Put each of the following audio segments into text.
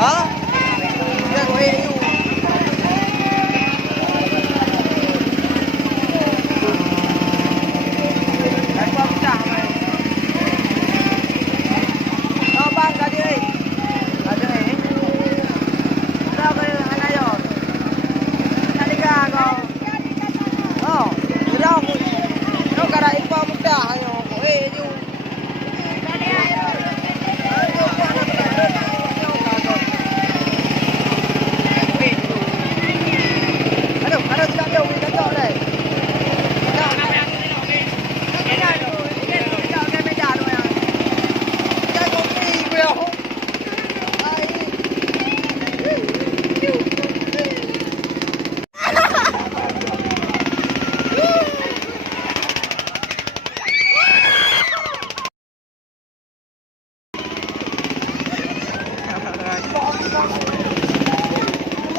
Ha? Yan, wait.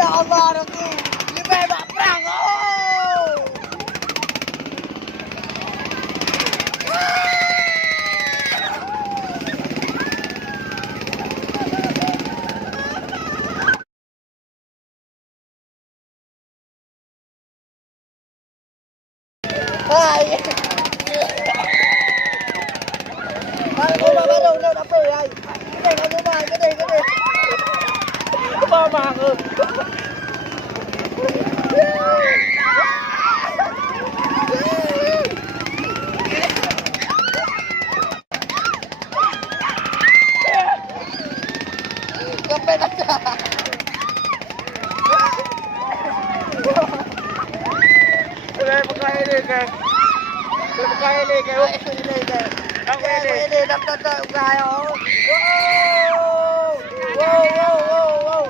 Ya Allah, aku lebih bak perang. Oh. Hai. Aku baru nak apa ai. Cái này nó mà cái này. Ba mà ừ. Sampai dah. Pakai ini ke. Pakai ini ke. Ini dah pakai oh. Wow.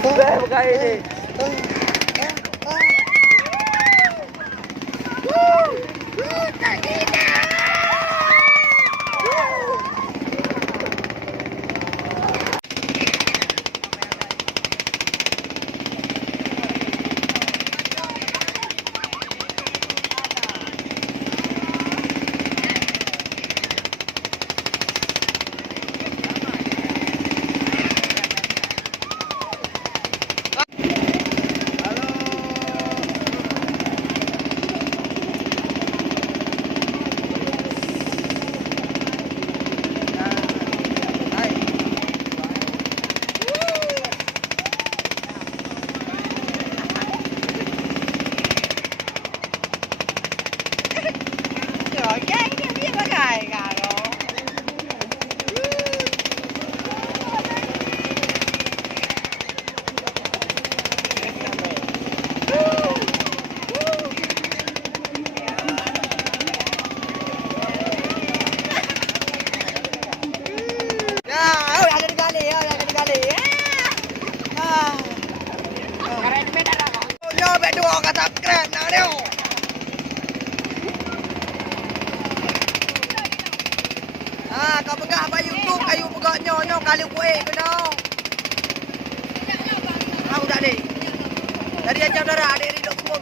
Sudah pakai ini. Kata subscribe nak dia. Kau pegang apa YouTube, kayu pegang nyo kali kuih kena. Tahu tak ni? Dari jam darah adik ridok semua